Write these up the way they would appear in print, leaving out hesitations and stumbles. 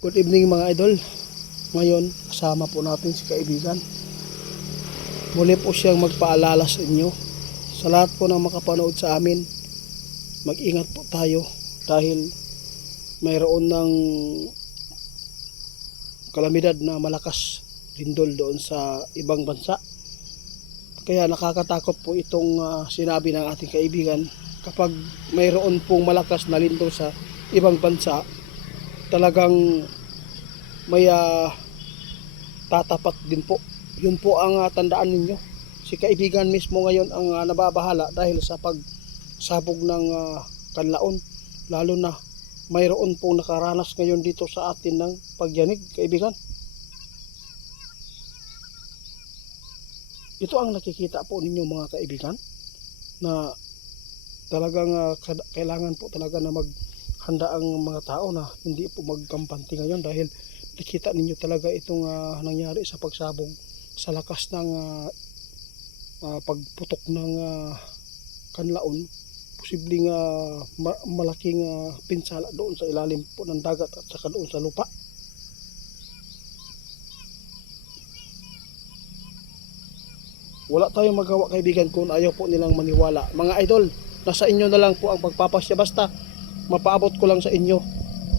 Good evening mga idol. Ngayon kasama po natin si kaibigan. Muli po siyang magpaalala sa inyo. Sa lahat po ng makapanood sa amin, mag-ingat po tayo dahil mayroon ng kalamidad na malakas lindol doon sa ibang bansa. Kaya nakakatakot po itong sinabi ng ating kaibigan. Kapag mayroon pong malakas na lindol sa ibang bansa, talagang may tatapat din po. Yun po ang tandaan ninyo. Si kaibigan mismo ngayon ang nababahala dahil sa pagsabog ng kanlaon. Lalo na mayroon pong nakaranas ngayon dito sa atin ng pagyanig, kaibigan. Ito ang nakikita po ninyo mga kaibigan, na talagang kailangan po talaga na maghanda ang mga tao na hindi po magkampante ngayon dahil nakita ninyo talaga itong nangyari sa pagsabog sa lakas ng pagputok ng kanlaon. Posibleng malaking pinsala doon sa ilalim po ng dagat at saka doon sa lupa. Wala tayong magawa kaibigan kung ayaw po nilang maniwala. Mga idol, nasa inyo na lang po ang pagpapasya, basta mapaabot ko lang sa inyo.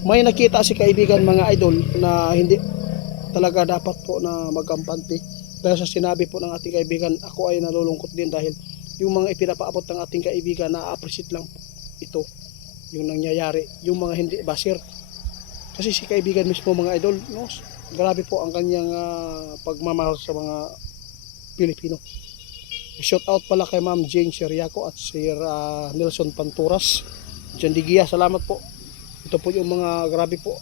May nakita si kaibigan mga idol na hindi talaga dapat po na magkampante. Dahil sa sinabi po ng ating kaibigan, ako ay nalulungkot din dahil yung mga ipinapaabot ng ating kaibigan, na-appreciate lang po ito yung nangyayari, yung mga hindi basir. Kasi si kaibigan mismo mga idol, no, grabe po ang kanyang pagmamahal sa mga Pilipino. Shout out pala kay Ma'am Jane Siriaco at Sir Nelson Panturas. Diyan Digia, salamat po. Ito po yung mga grabe po.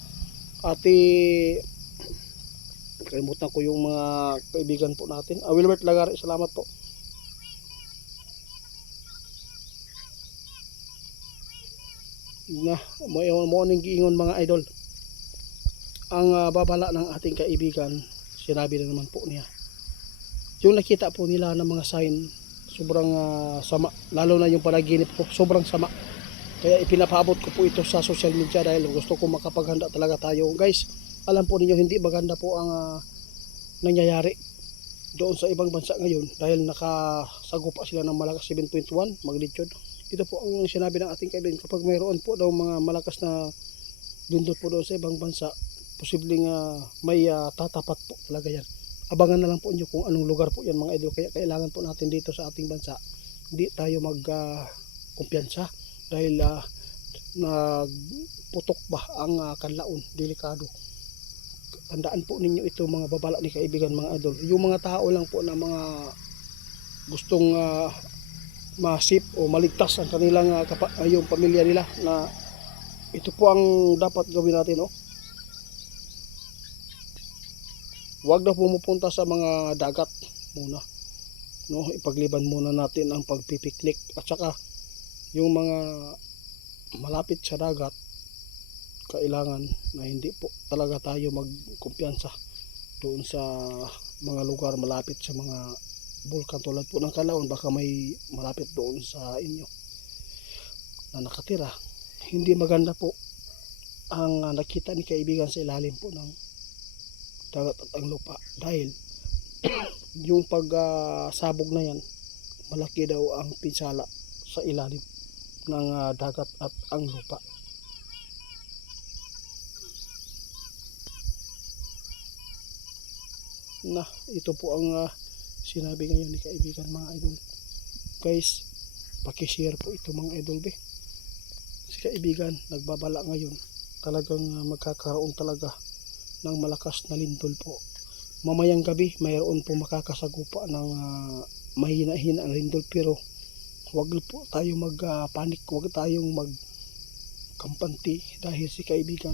Kalimutan ko yung mga kaibigan po natin. Wilbert Lagari, salamat po. Na, morning giingon mga idol. Ang babala ng ating kaibigan, sinabi na naman po niya. Yung nakita po nila ng mga sign, sobrang sama. Lalo na yung panaginip ko, sobrang sama. Kaya ipinapaabot ko po ito sa social media dahil gusto ko makapaghanda talaga tayo. Guys, alam po ninyo hindi maganda po ang nangyayari doon sa ibang bansa ngayon dahil nakasagupa sila ng malakas 7.1 magnitude. Ito po ang sinabi ng ating kaibigan, kapag mayroon po daw mga malakas na lindol po doon sa ibang bansa, posibleng may tatapat po talaga yan. Abangan na lang po nyo kung anong lugar po yan mga idol. Kaya kailangan po natin dito sa ating bansa hindi tayo kumpiyansa dahil nagputok ba ang kanlaon, delikado. Tandaan po ninyo ito mga babala ni kaibigan mga idol. Yung mga tao lang po na mga gustong masip o maligtas ang kanilang yung pamilya nila, na ito po ang dapat gawin natin, no? Huwag na pumupunta sa mga dagat muna, no? Ipagliban muna natin ang pagpipiknik at saka yung mga malapit sa dagat, kailangan na hindi po talaga tayo magkumpiyansa doon sa mga lugar malapit sa mga bulkan tulad po ng Kalaon. Baka may malapit doon sa inyo na nakatira. Hindi maganda po ang nakita ni kaibigan sa ilalim po ng dagat at ang lupa dahil yung pagsabog na yan, malaki daw ang pinsala sa ilalim ng dagat at ang lupa. Na ito po ang sinabi ngayon ni kaibigan mga idol. Guys, paki-share po ito mga idol be. Si kaibigan nagbabala ngayon, talagang magkakaroon talaga ng malakas na lindol po. Mamayang gabi mayroon po makakasagupa ng mahina-hina ang lindol, pero huwag po tayo magpanik, huwag tayong magkampanti dahil si kaibigan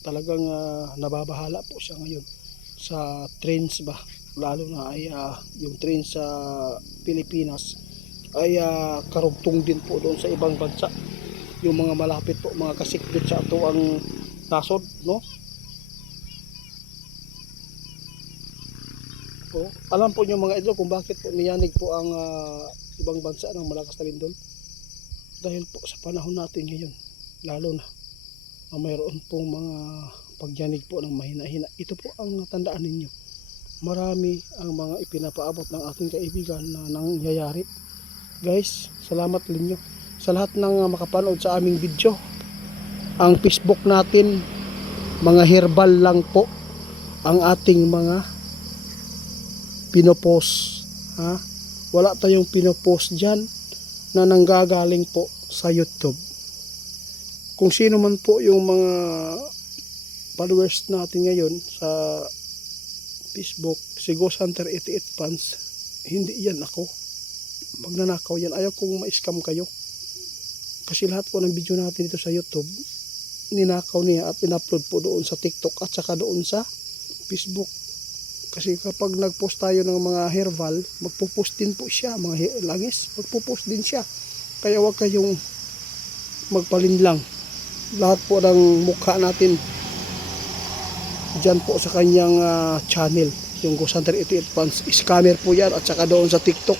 talagang nababahala po siya ngayon sa trains ba, lalo na ay yung train sa Pilipinas ay karugtong din po doon sa ibang bansa. Yung mga malapit po, mga kasikbit sa ato ang nasod, no? O, alam po nyo mga idol kung bakit po niyanig po ang ibang bansa ng malakas na lindol? Dahil po sa panahon natin ngayon, lalo na mayroon pong mga pagyanig po ng mahina-hina. Ito po ang tandaan ninyo. Marami ang mga ipinapaabot ng ating kaibigan na nangyayari. Guys, salamat ninyo sa lahat ng makapanood sa aming video. Ang Facebook natin, mga herbal lang po ang ating mga pinopost. Ha? Wala tayong pinopost dyan na nanggagaling po sa YouTube. Kung sino man po yung mga followers natin ngayon sa Facebook, si Ghost Hunter 88 fans, hindi yan ako. Magnanakaw yan. Ayaw kong ma-scam kayo. Kasi lahat po ng video natin dito sa YouTube, ninakaw niya at in-upload po doon sa TikTok at saka doon sa Facebook. Kasi kapag nag-post tayo ng mga herbal, magpo-post din po siya, mga langis, magpo-post din siya. Kaya huwag kayong magpalinlang. Lahat po ng mukha natin dyan po sa kanyang channel, yung Ghost Hunter 88 fans. Scammer po yan at saka doon sa TikTok.